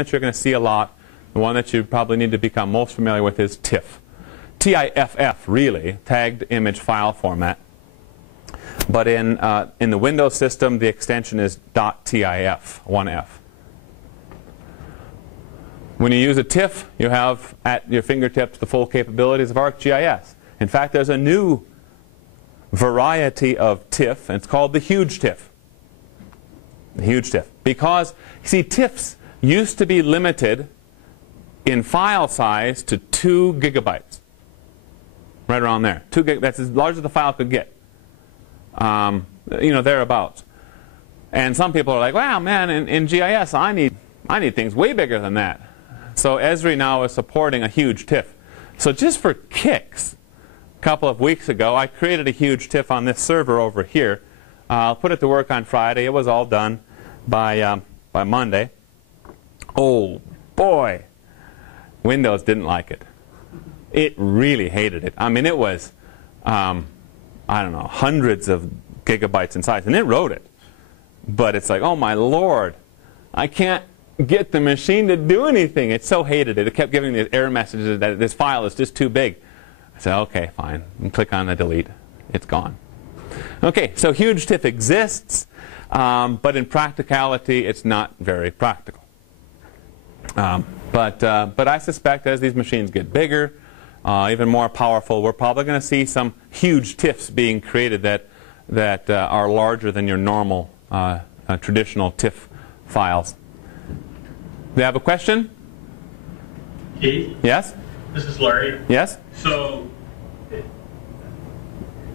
that you're going to see a lot, the one that you probably need to become most familiar with is TIFF. TIFF, really, tagged image file format. But in the Windows system, the extension is .TIF, 1F. When you use a TIFF, you have at your fingertips the full capabilities of ArcGIS. In fact, there's a new variety of TIFF, and it's called the huge TIFF. The huge TIFF. Because, you see, TIFFs used to be limited in file size to 2 gigabytes. Right around there. 2 gig, that's as large as the file could get. You know, thereabouts. And some people are like, wow, man, in GIS, I need things way bigger than that. So Esri now is supporting a huge TIFF. So just for kicks, a couple of weeks ago, I created a huge TIFF on this server over here. I'll put it to work on Friday. It was all done by Monday. Oh, boy. Windows didn't like it. It really hated it. I mean, it was, I don't know, hundreds of gigabytes in size. And it wrote it. But it's like, oh, my Lord. I can't get the machine to do anything. It so hated it. It kept giving me error messages that this file is just too big. I said, okay, fine. And click on the delete. It's gone. Okay, so huge TIFF exists, but in practicality, it's not very practical. But I suspect as these machines get bigger, even more powerful, we're probably going to see some huge TIFFs being created that are larger than your normal traditional TIFF files. Do you have a question? Keith? Yes? This is Larry. Yes? So,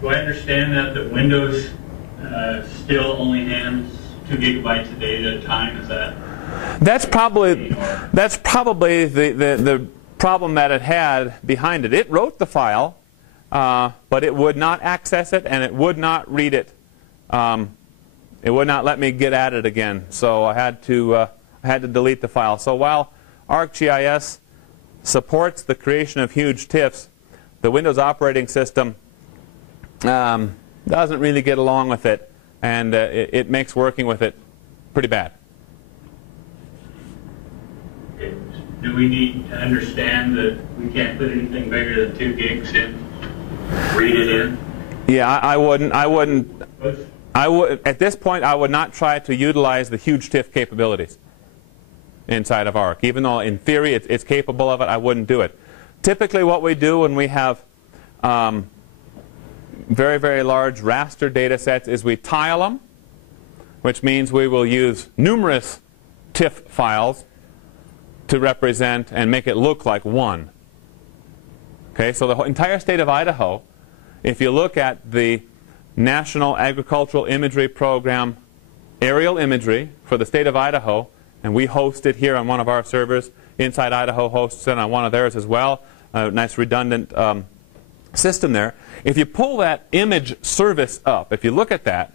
do I understand that Windows still only handles 2 gigabytes of data at a time? Is that? That's probably the problem that it had behind it. It wrote the file, but it would not access it, and it would not read it. It would not let me get at it again. So I had to delete the file. So while ArcGIS supports the creation of huge TIFFs, the Windows operating system doesn't really get along with it, and it makes working with it pretty bad. Do we need to understand that we can't put anything bigger than 2 gigs in? Read it in? Yeah, I wouldn't. At this point, I would not try to utilize the huge TIFF capabilities inside of Arc. Even though in theory it's capable of it, I wouldn't do it. Typically what we do when we have very, very large raster data sets is we tile them, which means we will use numerous TIFF files to represent and make it look like one. Okay, so the entire state of Idaho, if you look at the National Agricultural Imagery Program aerial imagery for the state of Idaho, and we host it here on one of our servers. Inside Idaho hosts it on one of theirs as well. A nice redundant system there. If you pull that image service up, if you look at that,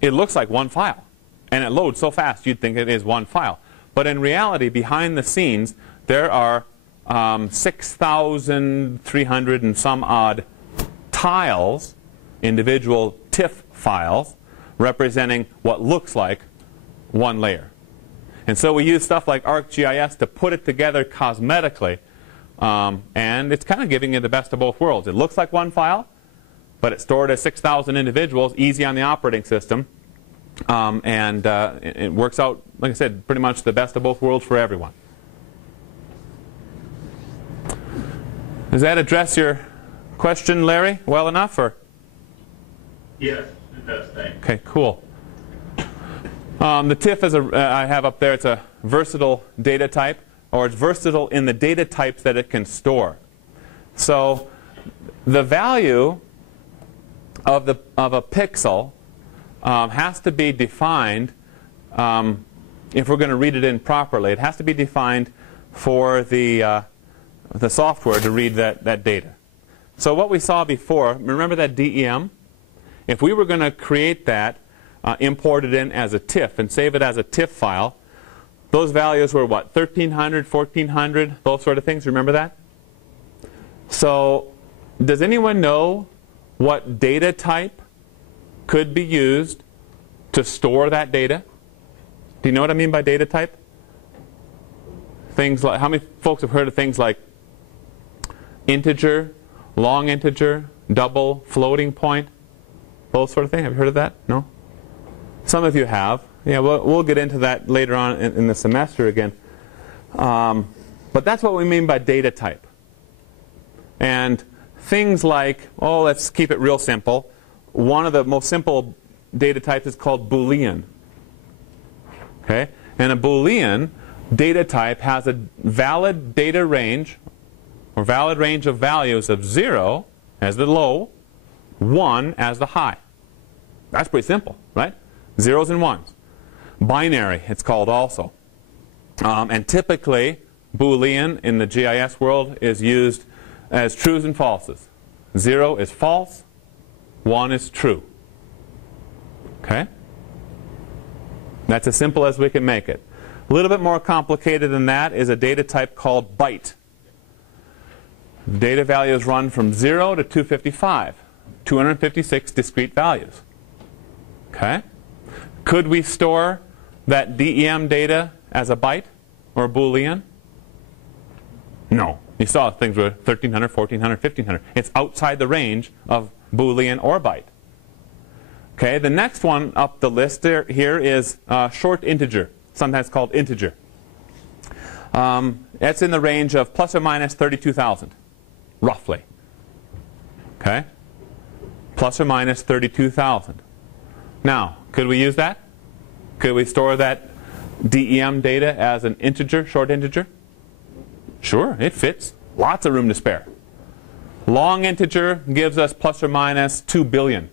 it looks like one file. And it loads so fast you'd think it is one file. But in reality, behind the scenes, there are 6,300 and some odd tiles, individual TIFF files, representing what looks like one layer. And so we use stuff like ArcGIS to put it together cosmetically, and it's kind of giving you the best of both worlds. It looks like one file, but it's stored as 6,000 individuals, easy on the operating system, and it works out, like I said, pretty much the best of both worlds for everyone. Does that address your question, Larry, well enough? Or? Yes, it does. Thanks. Okay, cool. The TIFF is I have up there, it's a versatile data type, or it's versatile in the data types that it can store. So the value of a pixel has to be defined, if we're going to read it in properly, it has to be defined for the software to read that data. So what we saw before, remember that DEM? If we were going to create that, import it in as a TIFF and save it as a TIFF file, those values were what, 1,300, 1,400, those sort of things, remember that? So does anyone know what data type could be used to store that data? Do you know what I mean by data type? Things like, how many folks have heard of things like integer, long integer, double, floating point, those sort of things? Have you heard of that? No? Some of you have. Yeah, we'll get into that later on in the semester again. But that's what we mean by data type. And things like, oh, let's keep it real simple. One of the most simple data types is called Boolean. Okay? And a Boolean data type has a valid data range, or valid range of values of 0 as the low, 1 as the high. That's pretty simple, right? Zeros and ones. Binary, it's called also. And typically, Boolean in the GIS world is used as trues and falses. 0 is false, 1 is true. Okay? That's as simple as we can make it. A little bit more complicated than that is a data type called byte. Data values run from 0 to 255, 256 discrete values. Okay? Could we store that DEM data as a byte or a Boolean? No. You saw things were 1300, 1400, 1500. It's outside the range of Boolean or byte. Okay, the next one up the list here is short integer, sometimes called integer. It's in the range of plus or minus 32,000, roughly. Okay? Plus or minus 32,000. Now, could we use that? Could we store that DEM data as an integer, short integer? Sure, it fits. Lots of room to spare. Long integer gives us plus or minus 2 billion.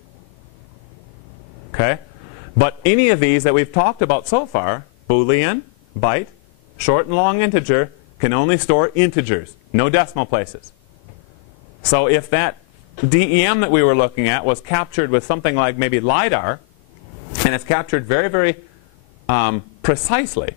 Okay? But any of these that we've talked about so far, Boolean, byte, short and long integer, can only store integers, no decimal places. So if that DEM that we were looking at was captured with something like maybe LiDAR, and it's captured very, very precisely,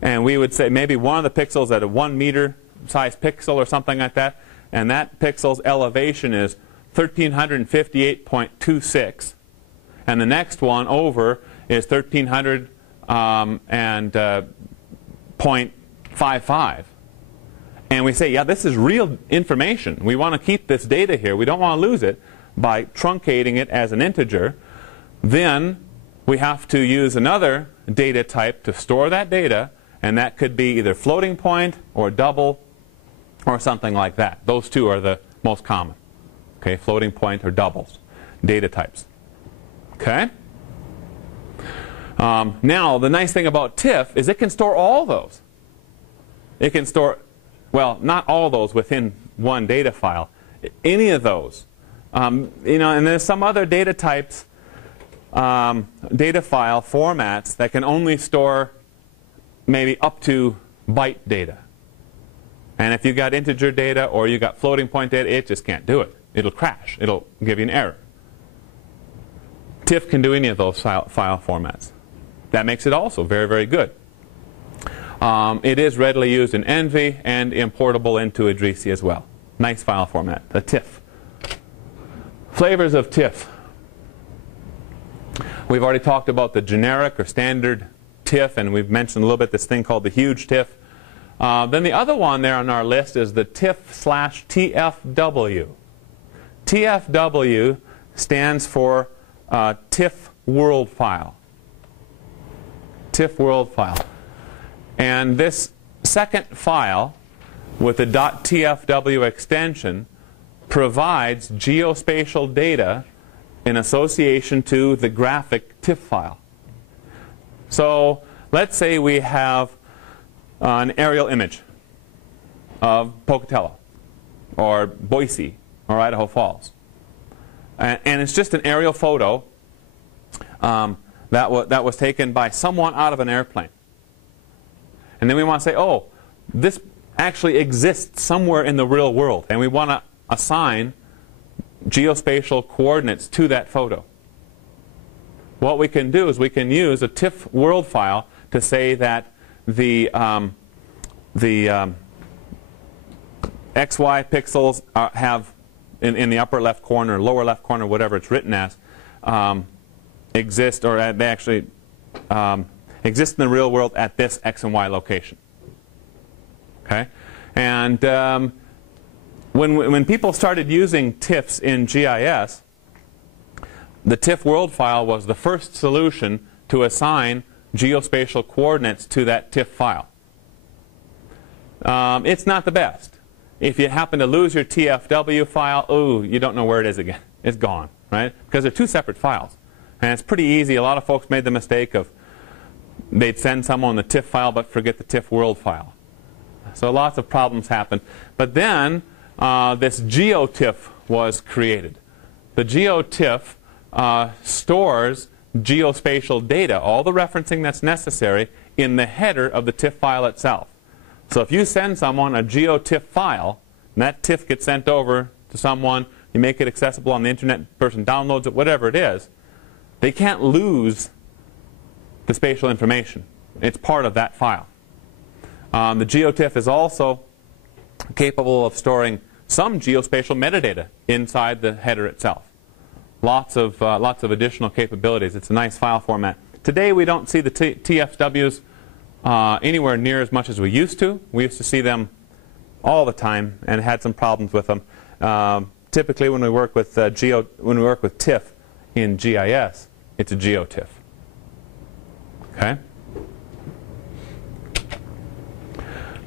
and we would say maybe one of the pixels at a 1 meter size pixel or something like that, and that pixel's elevation is 1358.26, and the next one over is 1300.55. And we say, yeah, this is real information. We want to keep this data here. We don't want to lose it by truncating it as an integer. Then we have to use another data type to store that data, and that could be either floating point or double or something like that. Those two are the most common. Okay, floating point or doubles, data types. Okay? Now, the nice thing about TIFF is it can store all those. It can store, well, not all those within one data file. Any of those. And there's some other data types, data file formats that can only store maybe up to byte data. And if you've got integer data or you've got floating point data, it just can't do it. It'll crash. It'll give you an error. TIFF can do any of those file formats. That makes it also very, very good. It is readily used in Envy and importable into Idrisi as well. Nice file format, the TIFF. Flavors of TIFF. We've already talked about the generic or standard TIFF, and we've mentioned a little bit this thing called the huge TIFF. Then the other one there on our list is the TIFF/TFW. TFW stands for TIFF World File. TIFF World File. And this second file with the .tfw extension provides geospatial data in association to the graphic TIFF file. So let's say we have an aerial image of Pocatello or Boise or Idaho Falls. And it's just an aerial photo that was taken by someone out of an airplane. And then we want to say, oh, this actually exists somewhere in the real world. And we want to assign geospatial coordinates to that photo. What we can do is we can use a TIFF world file to say that the XY pixels have, in the upper left corner, lower left corner, whatever it's written as, exist, or they actually exist in the real world at this X and Y location. Okay? And when people started using TIFFs in GIS, the TIFF world file was the first solution to assign geospatial coordinates to that TIFF file. It's not the best. If you happen to lose your TFW file, oh, you don't know where it is again. It's gone, right? Because they're two separate files. And it's pretty easy. A lot of folks made the mistake of they'd send someone the TIFF file but forget the TIFF world file. So lots of problems happen. But then this GeoTIFF was created. The GeoTIFF stores geospatial data, all the referencing that's necessary, in the header of the TIFF file itself. So if you send someone a GeoTIFF file, and that TIFF gets sent over to someone, you make it accessible on the internet, the person downloads it, whatever it is, they can't lose the spatial information. It's part of that file. The GeoTIFF is also capable of storing some geospatial metadata inside the header itself. Lots of additional capabilities. It's a nice file format. Today we don't see the TFWs anywhere near as much as we used to. We used to see them all the time and had some problems with them. Typically, when we work with TIFF in GIS, it's a GeoTIFF. Okay.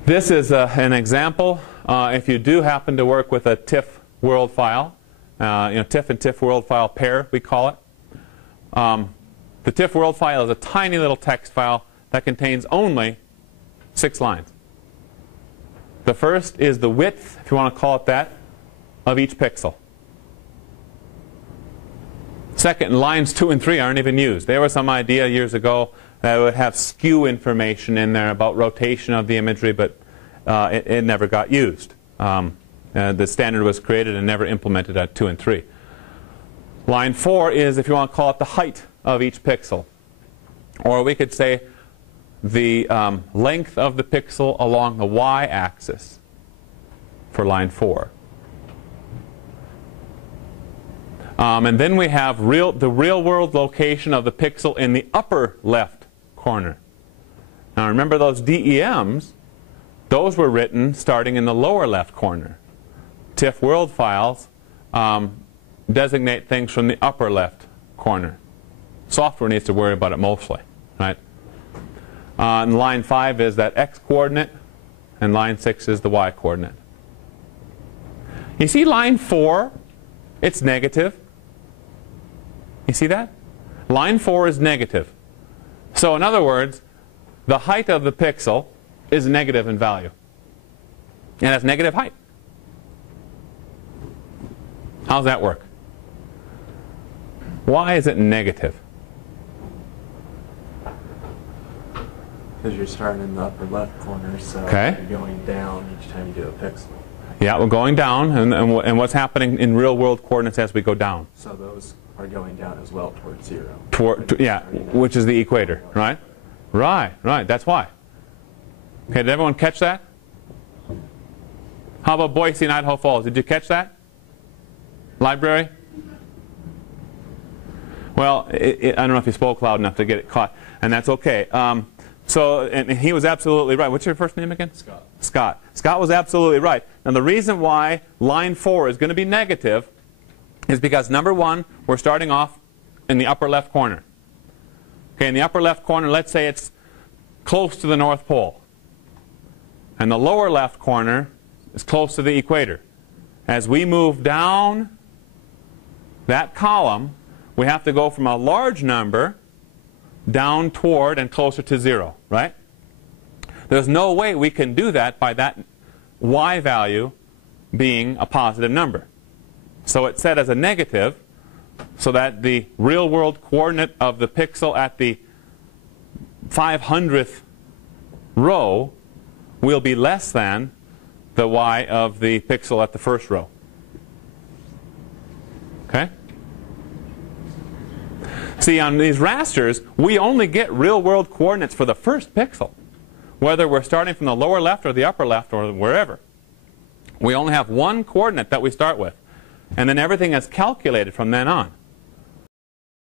This is an example. If you do happen to work with a TIFF world file, TIFF and TIFF world file pair, we call it. The TIFF world file is a tiny little text file that contains only 6 lines. The first is the width, if you want to call it that, of each pixel. Second, lines 2 and 3 aren't even used. There was some idea years ago that it would have skew information in there about rotation of the imagery, but it never got used. The standard was created and never implemented at 2 and 3. Line 4 is, if you want to call it, the height of each pixel. Or we could say the length of the pixel along the y-axis for line 4. And then we have the real-world location of the pixel in the upper left corner. Now remember those DEMs, those were written starting in the lower left corner. TIFF world files designate things from the upper left corner. Software needs to worry about it mostly, right? And line 5 is that x coordinate, and line 6 is the y coordinate. You see line 4? It's negative. You see that? Line 4 is negative. So in other words, the height of the pixel is negative in value. And has negative height. How's that work? Why is it negative? Because you're starting in the upper left corner, so okay. You're going down each time you do a pixel. Yeah, we're going down, and what's happening in real-world coordinates as we go down? So those are going down as well towards 0. Yeah, which is the equator, right? Right, that's why. Okay, did everyone catch that? How about Boise and Idaho Falls? Did you catch that? Library? Well, I don't know if you spoke loud enough to get it caught, and that's okay. And he was absolutely right. What's your first name again? Scott. Scott was absolutely right. Now the reason why line 4 is going to be negative is because, number 1, we're starting off in the upper left corner. Okay, in the upper left corner, let's say it's close to the North Pole. And the lower left corner is close to the equator. As we move down that column, we have to go from a large number down toward and closer to 0, right? There's no way we can do that by that y value being a positive number. So it's set as a negative so that the real-world coordinate of the pixel at the 500th row will be less than the y of the pixel at the first row. Okay? See, on these rasters, we only get real-world coordinates for the first pixel, whether we're starting from the lower left or the upper left or wherever. We only have one coordinate that we start with, and then everything is calculated from then on.